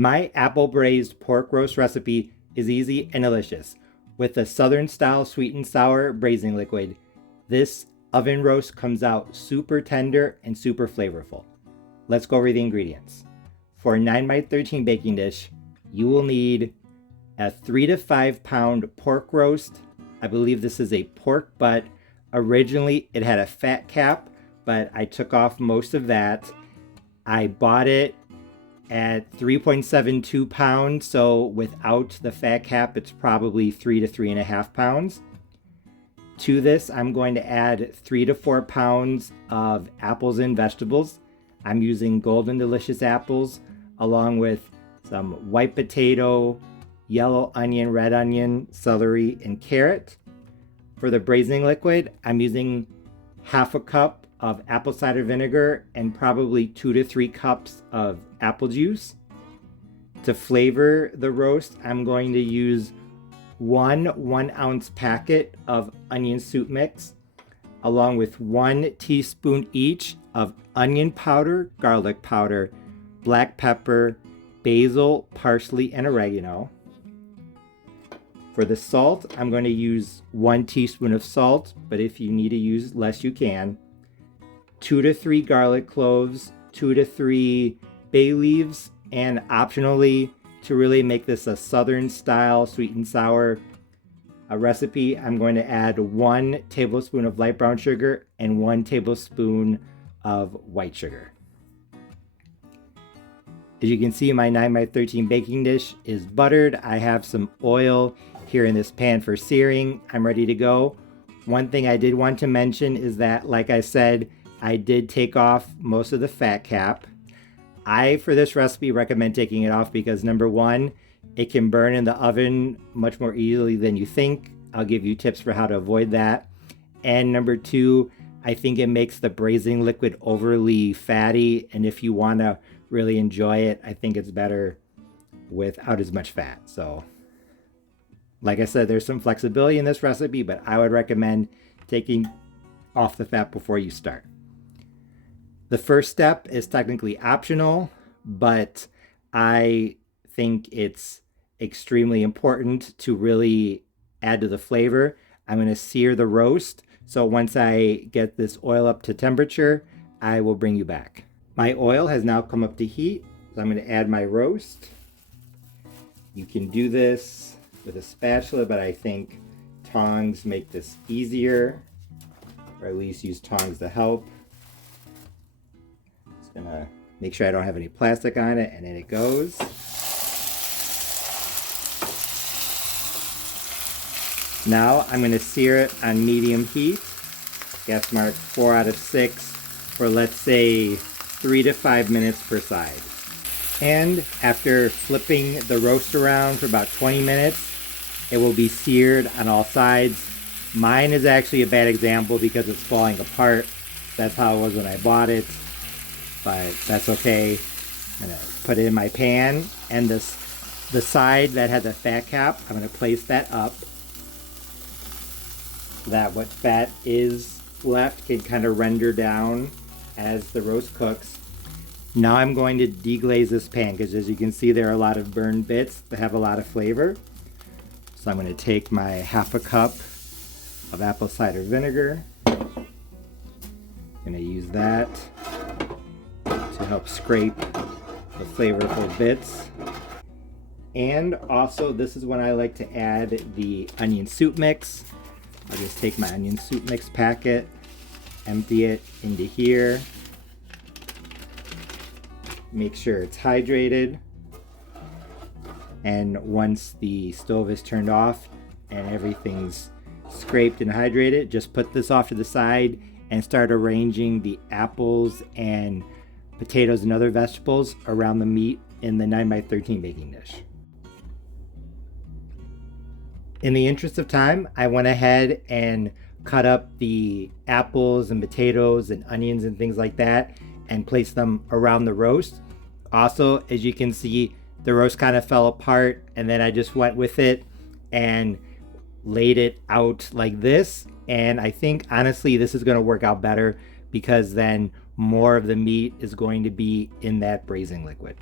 My apple braised pork roast recipe is easy and delicious. With a southern style sweet and sour braising liquid, this oven roast comes out super tender and super flavorful. Let's go over the ingredients. For a 9x13 baking dish, you will need a 3 to 5 pound pork roast. I believe this is a pork butt. Originally it had a fat cap, but I took off most of that. I bought it at 3.72 pounds, so without the fat cap, it's probably 3 to 3.5 pounds. To this, I'm going to add 3 to 4 pounds of apples and vegetables. I'm using Golden Delicious apples, along with some white potato, yellow onion, red onion, celery, and carrot. For the braising liquid, I'm using half a cup of apple cider vinegar and probably 2 to 3 cups of apple juice. To flavor the roast, I'm going to use one 1 ounce packet of onion soup mix, along with 1 teaspoon each of onion powder, garlic powder, black pepper, basil, parsley, and oregano. For the salt, I'm going to use 1 teaspoon of salt, but if you need to use less, you can. 2 to 3 garlic cloves, 2 to 3 bay leaves, and optionally, to really make this a southern style sweet and sour recipe, I'm going to add 1 tablespoon of light brown sugar and 1 tablespoon of white sugar. As you can see, my 9x13 baking dish is buttered. I have some oil here in this pan for searing. I'm ready to go. One thing I did want to mention is that, like I said, I did take off most of the fat cap. I, for this recipe, recommend taking it off because number one, it can burn in the oven much more easily than you think. I'll give you tips for how to avoid that. And number two, I think it makes the braising liquid overly fatty. And if you want to really enjoy it, I think it's better without as much fat. So, like I said, there's some flexibility in this recipe, but I would recommend taking off the fat before you start. The first step is technically optional, but I think it's extremely important to really add to the flavor. I'm going to sear the roast, so once I get this oil up to temperature, I will bring you back. My oil has now come up to heat, so I'm going to add my roast. You can do this with a spatula, but I think tongs make this easier, or at least use tongs to help. Gonna make sure I don't have any plastic on it, and in it goes. Now I'm going to sear it on medium heat, gas mark 4 out of 6, for let's say 3 to 5 minutes per side. And after flipping the roast around for about 20 minutes, it will be seared on all sides. Mine is actually a bad example because it's falling apart. That's how it was when I bought it. But that's okay. I'm going to put it in my pan, and the side that had the fat cap, I'm going to place that up so that what fat is left can kind of render down as the roast cooks. Now I'm going to deglaze this pan because, as you can see, there are a lot of burned bits that have a lot of flavor. So I'm going to take my half a cup of apple cider vinegar. I'm going to use that to help scrape the flavorful bits. And also, this is when I like to add the onion soup mix. I'll just take my onion soup mix packet, empty it into here, make sure it's hydrated, and once the stove is turned off and everything's scraped and hydrated, just put this off to the side and start arranging the apples and potatoes and other vegetables around the meat in the 9x13 baking dish. In the interest of time, I went ahead and cut up the apples and potatoes and onions and things like that and placed them around the roast. Also, as you can see, the roast kind of fell apart, and then I just went with it and laid it out like this. And I think honestly this is going to work out better because then more of the meat is going to be in that braising liquid.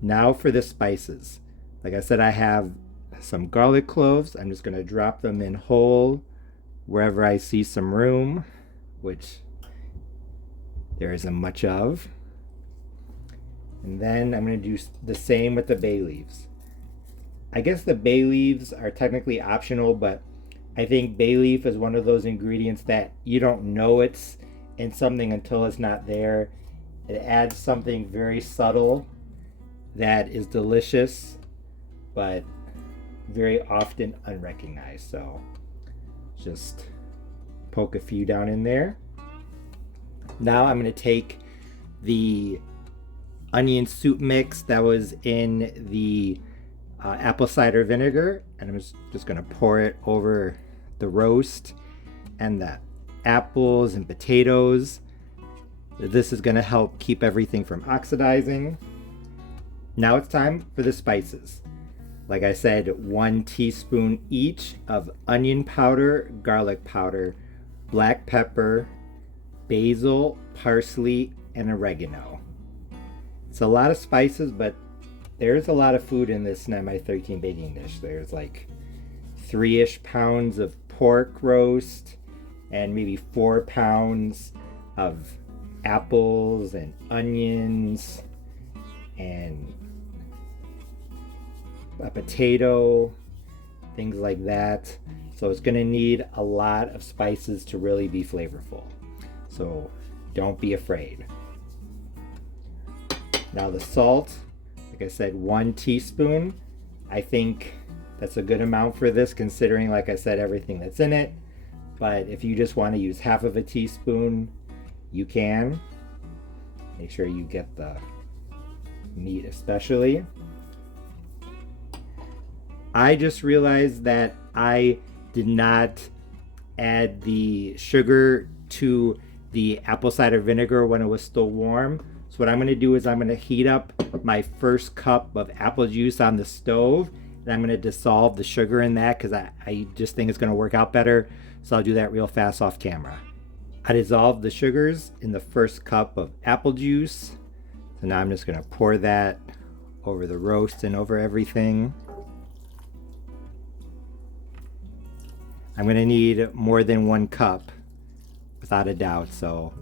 Now for the spices. Like I said, I have some garlic cloves. I'm just going to drop them in whole wherever I see some room, which there isn't much of. And then I'm going to do the same with the bay leaves. I guess the bay leaves are technically optional, but I think bay leaf is one of those ingredients that you don't know it's in something until it's not there. It adds something very subtle that is delicious, but very often unrecognized. So just poke a few down in there. Now I'm going to take the onion soup mix that was in the apple cider vinegar, and I'm just going to pour it over the roast and the apples and potatoes. This is going to help keep everything from oxidizing. Now it's time for the spices. Like I said, 1 teaspoon each of onion powder, garlic powder, black pepper, basil, parsley, and oregano. It's a lot of spices, but there's a lot of food in this Night My 13 baking dish. There's like 3-ish pounds of pork roast and maybe 4 pounds of apples and onions and a potato, things like that. So it's going to need a lot of spices to really be flavorful. So don't be afraid. Now the salt, like I said, 1 teaspoon. I think that's a good amount for this, considering, like I said, everything that's in it. But if you just want to use half of a teaspoon, you can. Make sure you get the meat especially. I just realized that I did not add the sugar to the apple cider vinegar when it was still warm. So what I'm going to do is I'm going to heat up my first cup of apple juice on the stove, and I'm going to dissolve the sugar in that because I just think it's going to work out better. So I'll do that real fast off camera. I dissolved the sugars in the first cup of apple juice. So now I'm just going to pour that over the roast and over everything. I'm going to need more than 1 cup, without a doubt. So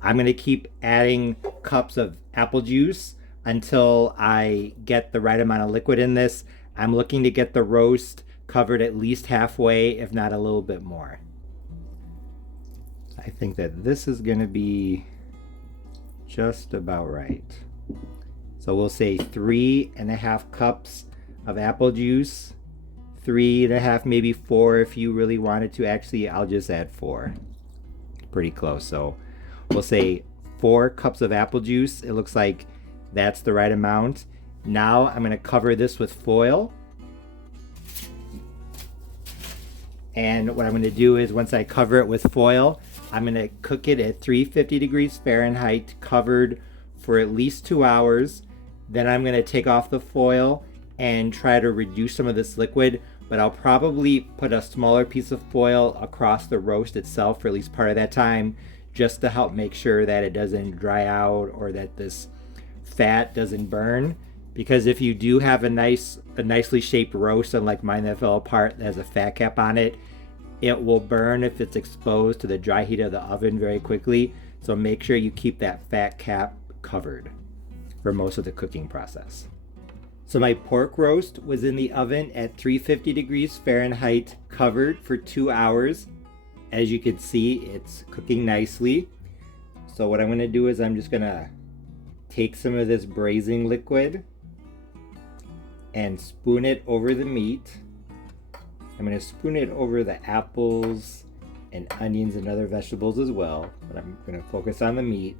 I'm going to keep adding cups of apple juice until I get the right amount of liquid in this. I'm looking to get the roast covered at least halfway, if not a little bit more. I think that this is going to be just about right. So we'll say 3.5 cups of apple juice. 3.5, maybe 4 if you really wanted to. Actually, I'll just add 4. Pretty close. So we'll say 4 cups of apple juice. It looks like that's the right amount. Now I'm going to cover this with foil. And what I'm going to do is, once I cover it with foil, I'm going to cook it at 350 degrees Fahrenheit, covered for at least 2 hours. Then I'm going to take off the foil and try to reduce some of this liquid, but I'll probably put a smaller piece of foil across the roast itself for at least part of that time, just to help make sure that it doesn't dry out or that this fat doesn't burn. Because if you do have a nicely shaped roast, unlike mine that fell apart that has a fat cap on it, it will burn if it's exposed to the dry heat of the oven very quickly. So make sure you keep that fat cap covered for most of the cooking process. So my pork roast was in the oven at 350 degrees Fahrenheit, covered for 2 hours. As you can see, it's cooking nicely. So what I'm going to do is I'm just going to take some of this braising liquid and spoon it over the meat. I'm going to spoon it over the apples and onions and other vegetables as well, but I'm going to focus on the meat.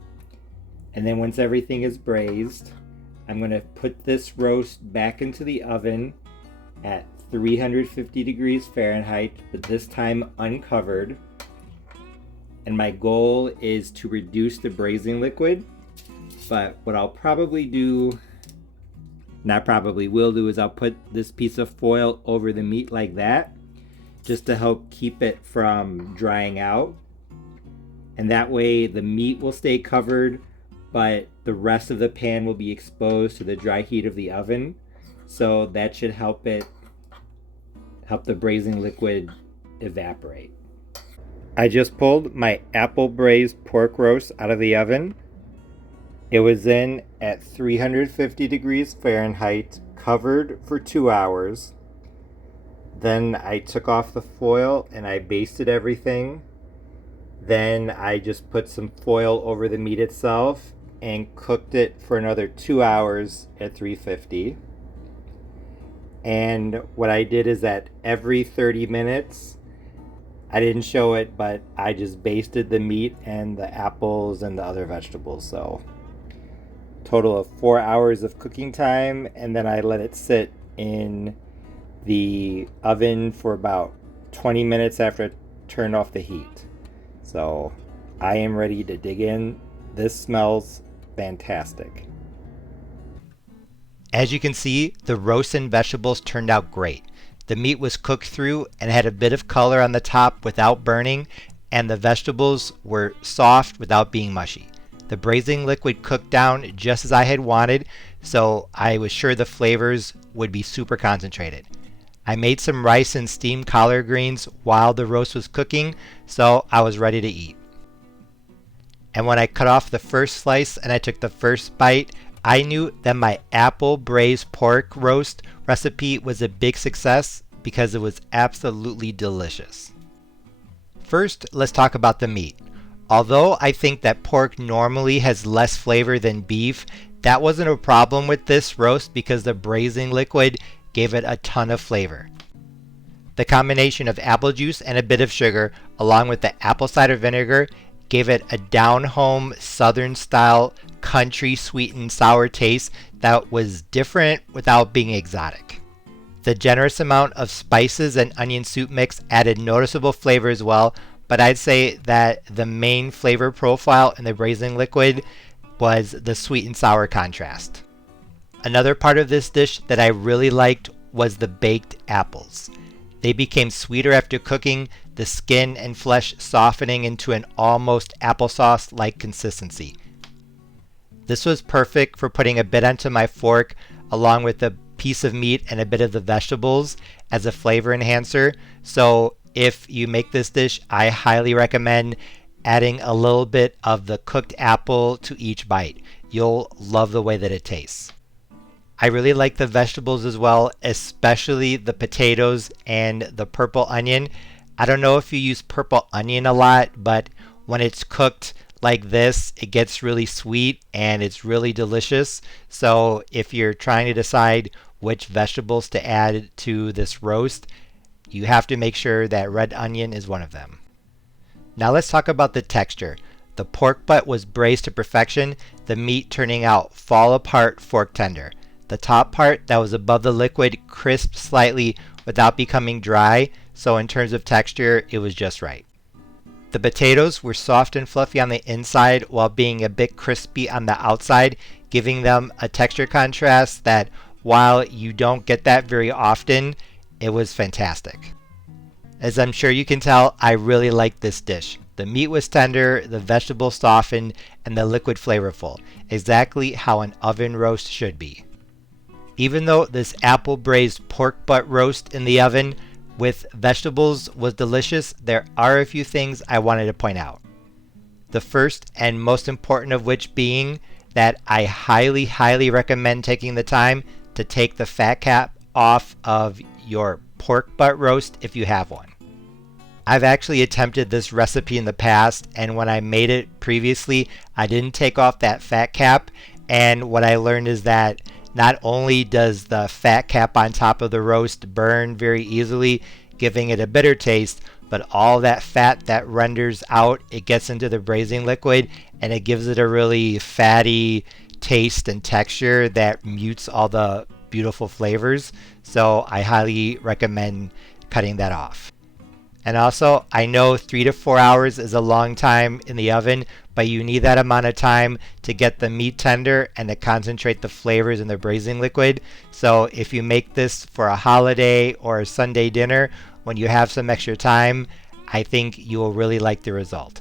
And then once everything is braised, I'm going to put this roast back into the oven at 350 degrees Fahrenheit, but this time uncovered. And my goal is to reduce the braising liquid. But what I'll probably do, not probably will do, is I'll put this piece of foil over the meat like that, just to help keep it from drying out. And that way the meat will stay covered, but the rest of the pan will be exposed to the dry heat of the oven. So that should help the braising liquid evaporate. I just pulled my apple braised pork roast out of the oven. It was in at 350 degrees Fahrenheit, covered for 2 hours. Then I took off the foil and I basted everything. Then I just put some foil over the meat itself and cooked it for another 2 hours at 350. And what I did is that every 30 minutes, I didn't show it, but I just basted the meat and the apples and the other vegetables. So total of 4 hours of cooking time, and then I let it sit in the oven for about 20 minutes after I turned off the heat. So I am ready to dig in. This smells fantastic. As you can see, the roast and vegetables turned out great. The meat was cooked through and had a bit of color on the top without burning, and the vegetables were soft without being mushy. The braising liquid cooked down just as I had wanted, so I was sure the flavors would be super concentrated. I made some rice and steamed collard greens while the roast was cooking, so I was ready to eat. And when I cut off the first slice and I took the first bite, I knew that my apple braised pork roast recipe was a big success because it was absolutely delicious. First, let's talk about the meat. Although I think that pork normally has less flavor than beef, that wasn't a problem with this roast because the braising liquid gave it a ton of flavor. The combination of apple juice and a bit of sugar, along with the apple cider vinegar, gave it a down-home, southern-style, country sweet and sour taste that was different without being exotic. The generous amount of spices and onion soup mix added noticeable flavor as well, but I'd say that the main flavor profile in the braising liquid was the sweet and sour contrast. Another part of this dish that I really liked was the baked apples. They became sweeter after cooking, the skin and flesh softening into an almost applesauce-like consistency. This was perfect for putting a bit onto my fork along with a piece of meat and a bit of the vegetables as a flavor enhancer. So if you make this dish, I highly recommend adding a little bit of the cooked apple to each bite. You'll love the way that it tastes. I really like the vegetables as well, especially the potatoes and the purple onion. I don't know if you use purple onion a lot, but when it's cooked like this, it gets really sweet and it's really delicious. So if you're trying to decide which vegetables to add to this roast, you have to make sure that red onion is one of them. Now let's talk about the texture. The pork butt was braised to perfection, the meat turning out fall apart fork tender. The top part that was above the liquid crisped slightly without becoming dry, so in terms of texture, it was just right. The potatoes were soft and fluffy on the inside while being a bit crispy on the outside, giving them a texture contrast that, while you don't get that very often, it was fantastic. As I'm sure you can tell, I really like this dish. The meat was tender, the vegetables softened, and the liquid flavorful, exactly how an oven roast should be. Even though this apple braised pork butt roast in the oven with vegetables was delicious, there are a few things I wanted to point out. The first and most important of which being that I highly recommend taking the time to take the fat cap off of your pork butt roast if you have one. I've actually attempted this recipe in the past, and when I made it previously, I didn't take off that fat cap, and what I learned is that not only does the fat cap on top of the roast burn very easily, giving it a bitter taste, but all that fat that renders out, it gets into the braising liquid and it gives it a really fatty taste and texture that mutes all the beautiful flavors. So I highly recommend cutting that off. And also, I know 3 to 4 hours is a long time in the oven, but you need that amount of time to get the meat tender and to concentrate the flavors in the braising liquid. So if you make this for a holiday or a Sunday dinner, when you have some extra time, I think you will really like the result.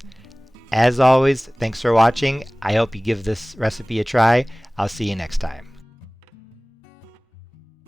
As always, thanks for watching. I hope you give this recipe a try. I'll see you next time.